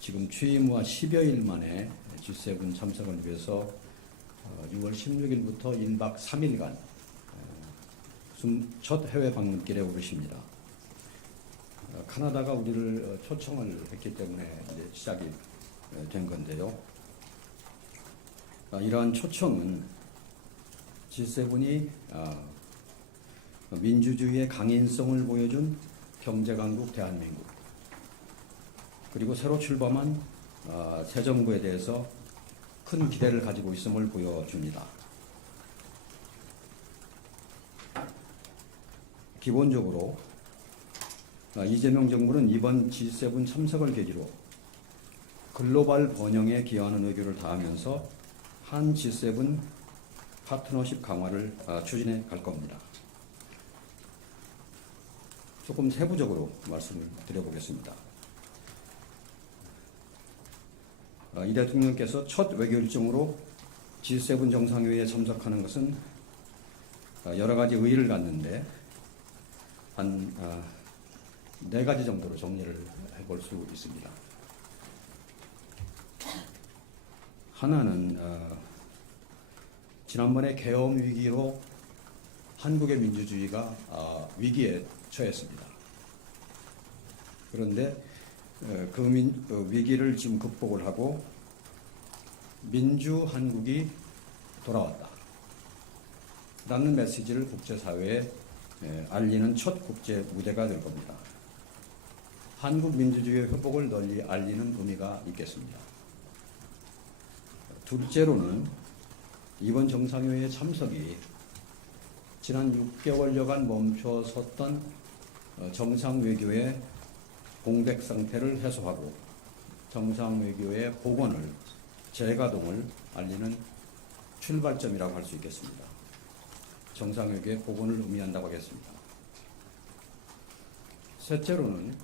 지금 취임 후 10여일 만에 G7 참석을 위해서 6월 16일부터 1박 3일간 첫 해외 방문길에 오르십니다. 카나다가 우리를 초청을 했기 때문에 이제 시작이 된 건데요. 이러한 초청은 G7이 민주주의의 강인성을 보여준 경제강국 대한민국, 그리고 새로 출범한 새 정부에 대해서 큰 기대를 가지고 있음을 보여줍니다. 기본적으로 이재명 정부는 이번 G7 참석을 계기로 글로벌 번영에 기여하는 의교를 다하면서 한 G7 파트너십 강화를 추진해 갈 겁니다. 조금 세부적으로 말씀을 드려보겠습니다. 이 대통령께서 첫 외교 일정으로 G7 정상회의에 참석하는 것은 여러 가지 의의를 갖는데 한 4가지 정도로 정리를 해볼 수 있습니다. 하나는 지난번에 계엄 위기로 한국의 민주주의가 위기에 처했습니다. 그런데 그 위기를 지금 극복을 하고 민주 한국이 돌아왔다 라는 메시지를 국제사회에 알리는 첫 국제 무대가 될 겁니다. 한국 민주주의의 회복을 널리 알리는 의미가 있겠습니다. 둘째로는 이번 정상회의의 참석이 지난 6개월여간 멈춰섰던 정상외교의 공백 상태를 해소하고 정상외교의 복원을, 재가동을 알리는 출발점이라고 할 수 있겠습니다. 정상외교의 복원을 의미한다고 하겠습니다. 셋째로는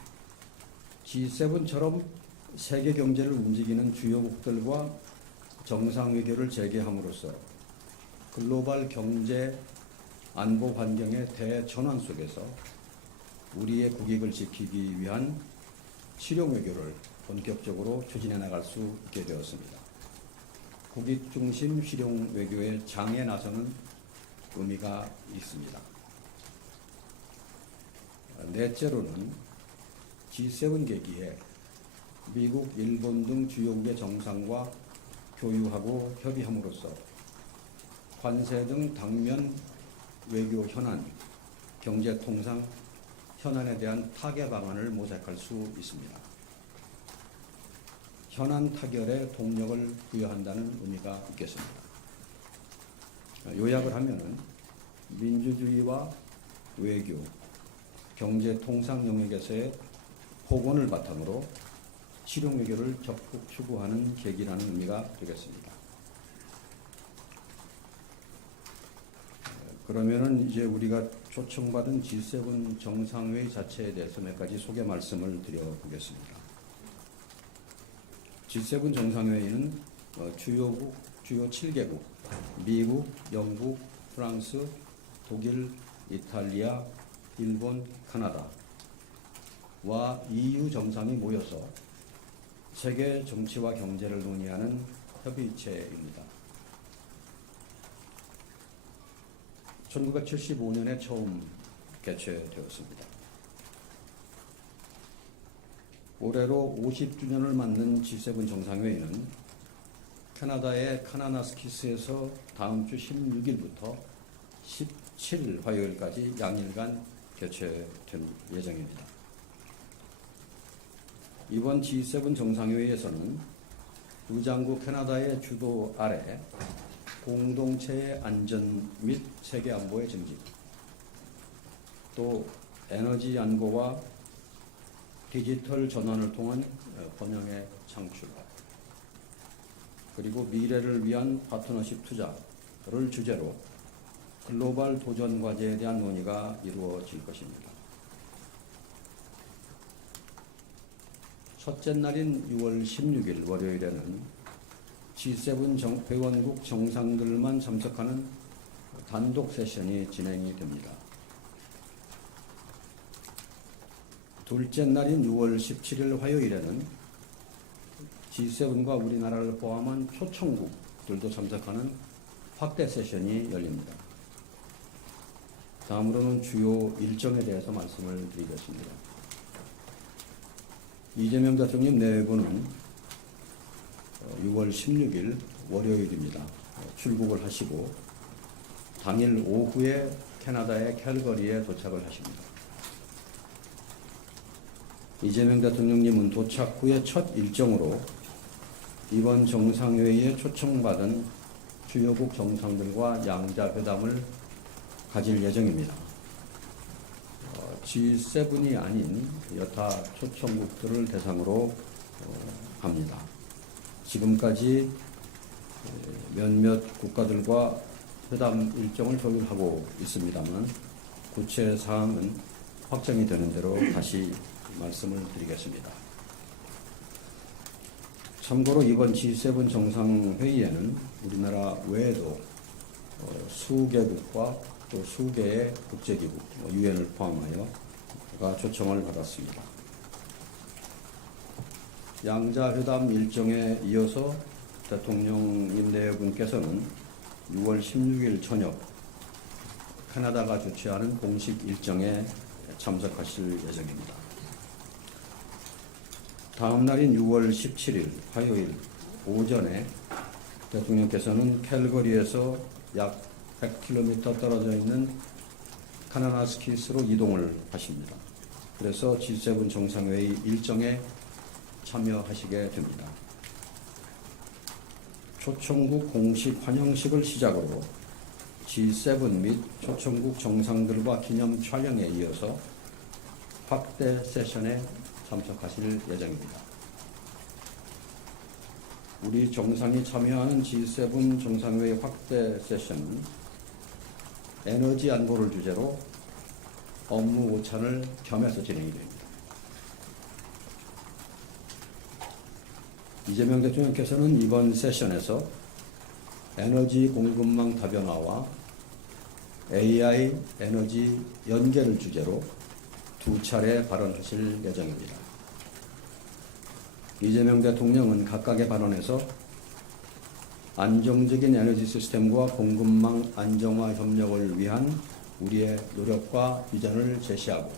G7처럼 세계 경제를 움직이는 주요국들과 정상외교를 재개함으로써 글로벌 경제 안보 환경의 대전환 속에서 우리의 국익을 지키기 위한 실용외교를 본격적으로 추진해 나갈 수 있게 되었습니다. 국익 중심 실용외교의 장에 나서는 의미가 있습니다. 넷째로는 G7 계기에 미국, 일본 등 주요국의 정상과 교유하고 협의함으로써 관세 등 당면 외교 현안, 경제 통상 현안에 대한 타개 방안을 모색할 수 있습니다. 현안 타결에 동력을 부여한다는 의미가 있겠습니다. 요약을 하면은 민주주의와 외교, 경제 통상 영역에서의 복원을 바탕으로 실용 외교를 적극 추구하는 계기라는 의미가 되겠습니다. 그러면은 이제 우리가 초청받은 G7 정상회의 자체에 대해서 몇 가지 소개 말씀을 드려보겠습니다. G7 정상회의는 주요 7개국, 미국, 영국, 프랑스, 독일, 이탈리아, 일본, 카나다와 EU 정상이 모여서 세계 정치와 경제를 논의하는 협의체입니다. 1975년에 처음 개최되었습니다. 올해로 50주년을 맞는 G7 정상회의는 캐나다의 카나나스키스에서 다음 주 16일부터 17일 화요일까지 양일간 개최될 예정입니다. 이번 G7 정상회의에서는 의장국 캐나다의 주도 아래 공동체의 안전 및 세계 안보의 증진, 또 에너지 안보와 디지털 전환을 통한 번영의 창출, 그리고 미래를 위한 파트너십 투자를 주제로 글로벌 도전 과제에 대한 논의가 이루어질 것입니다. 첫째 날인 6월 16일 월요일에는 G7 회원국 정상들만 참석하는 단독 세션이 진행이 됩니다. 둘째 날인 6월 17일 화요일에는 G7과 우리나라를 포함한 초청국들도 참석하는 확대 세션이 열립니다. 다음으로는 주요 일정에 대해서 말씀을 드리겠습니다. 이재명 대통령 내부는 6월 16일 월요일입니다. 출국을 하시고 당일 오후에 캐나다의 캘거리에 도착을 하십니다. 이재명 대통령님은 도착 후에 첫 일정으로 이번 정상회의에 초청받은 주요국 정상들과 양자회담을 가질 예정입니다. G7이 아닌 여타 초청국들을 대상으로 합니다. 지금까지 몇몇 국가들과 회담 일정을 조율하고 있습니다만 구체 사항은 확정이 되는 대로 다시 말씀을 드리겠습니다. 참고로 이번 G7 정상회의에는 우리나라 외에도 수개국과 또 수개의 국제기구, 유엔을 포함하여가 초청을 받았습니다. 양자회담 일정에 이어서 대통령님 내분께서는 6월 16일 저녁 캐나다가 주최하는 공식 일정에 참석하실 예정입니다. 다음 날인 6월 17일 화요일 오전에 대통령께서는 캘거리에서 약 100km 떨어져 있는 카나나스키스로 이동을 하십니다. 그래서 G7 정상회의 일정에 참여하시게 됩니다. 초청국 공식 환영식을 시작으로 G7 및 초청국 정상들과 기념 촬영에 이어서 확대 세션에 참석하실 예정입니다. 우리 정상이 참여하는 G7 정상회의 확대 세션은 에너지 안보를 주제로 업무 오찬을 겸해서 진행이 됩니다. 이재명 대통령께서는 이번 세션에서 에너지 공급망 다변화와 AI 에너지 연계를 주제로 2차례 발언하실 예정입니다. 이재명 대통령은 각각의 발언에서 안정적인 에너지 시스템과 공급망 안정화 협력을 위한 우리의 노력과 비전을 제시하고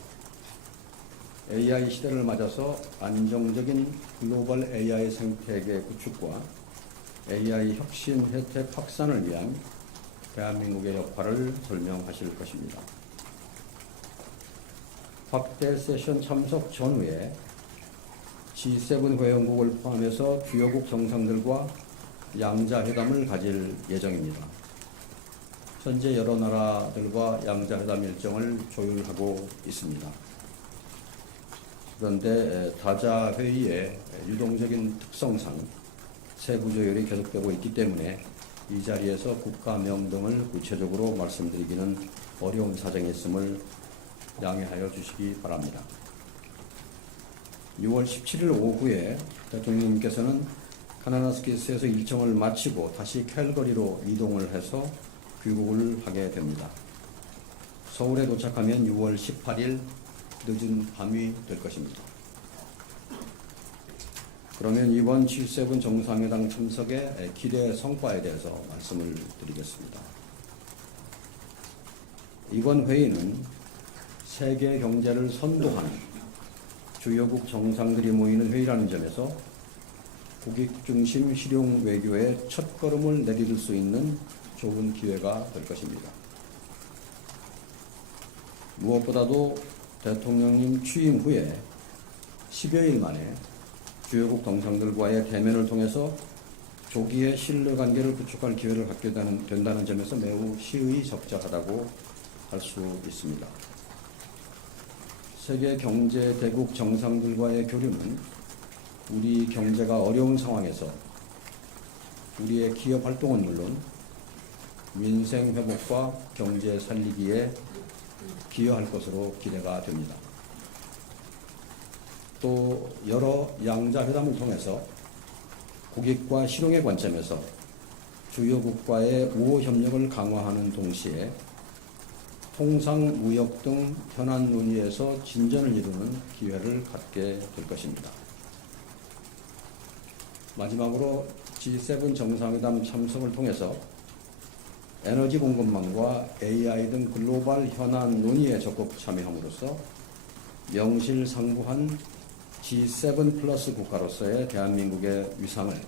AI 시대를 맞아서 안정적인 글로벌 AI 생태계 구축과 AI 혁신 혜택 확산을 위한 대한민국의 역할을 설명하실 것입니다. 확대 세션 참석 전후에 G7 회원국을 포함해서 주요국 정상들과 양자회담을 가질 예정입니다. 현재 여러 나라들과 양자회담 일정을 조율하고 있습니다. 그런데 다자회의의 유동적인 특성상 세부 조율이 계속되고 있기 때문에 이 자리에서 국가명 등을 구체적으로 말씀드리기는 어려운 사정이 있음을 양해하여 주시기 바랍니다. 6월 17일 오후에 대통령님께서는 카나나스키스에서 일정을 마치고 다시 캘거리로 이동을 해서 귀국을 하게 됩니다. 서울에 도착하면 6월 18일 늦은 밤이 될 것입니다. 그러면 이번 G7 정상회담 참석의 기대 성과에 대해서 말씀을 드리겠습니다. 이번 회의는 세계 경제를 선도하는 주요국 정상들이 모이는 회의라는 점에서 국익 중심 실용 외교의 첫걸음을 내디딜 수 있는 좋은 기회가 될 것입니다. 무엇보다도 대통령님 취임 후에 10여일 만에 주요국 정상들과의 대면을 통해서 조기에 신뢰관계를 구축할 기회를 갖게 된다는 점에서 매우 시의적절하다고 할 수 있습니다. 세계 경제 대국 정상들과의 교류는 우리 경제가 어려운 상황에서 우리의 기업 활동은 물론 민생 회복과 경제 살리기에 기여할 것으로 기대가 됩니다. 또 여러 양자회담을 통해서 국익과 실용의 관점에서 주요국과의 우호 협력을 강화하는 동시에 통상 무역 등 현안 논의에서 진전을 이루는 기회를 갖게 될 것입니다. 마지막으로 G7 정상회담 참석을 통해서 에너지 공급망과 AI 등 글로벌 현안 논의에 적극 참여함으로써 명실상부한 G7 플러스 국가로서의 대한민국의 위상을,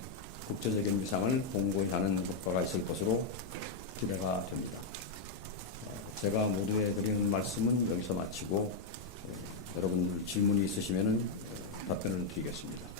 국제적인 위상을 공고히 하는 효과가 있을 것으로 기대가 됩니다. 제가 모두에 드리는 말씀은 여기서 마치고 여러분들 질문이 있으시면 답변을 드리겠습니다.